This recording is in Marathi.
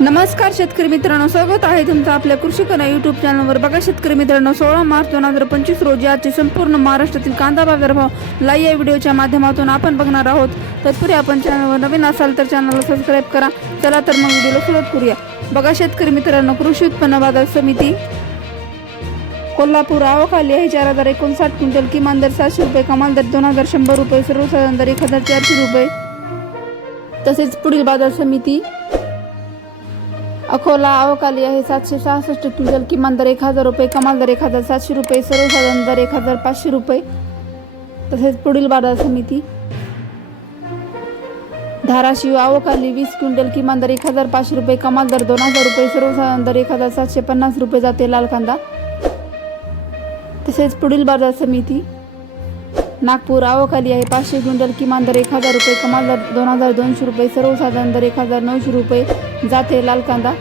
नमस्कार शेतकरी मित्रांनो स्वागत आहे तुमचं आपल्या कृषी कला युट्यूब चॅनलवर बघा शेतकरी मित्रांनो सोळा मार्च दोन हजार पंचवीस रोजी आजचे संपूर्ण महाराष्ट्रातील कांदा बाजारभाव लाईव्ह या व्हिडिओच्या माध्यमातून आपण बघणार आहोत. तत्पूर्वी आपण चॅनलवर नवीन असाल तर चॅनलला सबस्क्राईब करा. चला तर मग व्हिडिओला सुरुवात करूया. बघा शेतकरी मित्रांनो कृषी उत्पन्न बाजार समिती कोल्हापूर आवखाली आहे. चार हजार एकोणसाठ क्विंटल किमान दर सातशे रुपये कमाल दर दोन हजार शंभर रुपये सर्वसाधारण दर एक हजार चारशे रुपये. तसेच पुढील बाजार समिती अकोला अवकाली आहे सातशे सहासष्ट क्विंटल किमान दर एक हजार रुपये कमाल दर एक हजार सातशे रुपये सर्वसाधारण दर एक हजार पाचशे रुपये. तसेच पुढील बाजार समिती. धाराशिव अवकाली वीस क्विंटल किमान दर एक हजार पाचशे रुपये कमाल दर दोन हजार रुपये सर्वसाधारण दर एक हजार सातशे पन्नास रुपये जाते लाल कांदा. तसेच पुढील बाजार समिती. नागपूर आवकाली आहे पाचशे क्विंटल किमान दर एक हजार रुपये कमाल दर दोन हजार दोनशे रुपये सर्वसाधारण दर एक हजार नऊशे रुपये. जाते लाल कांदा.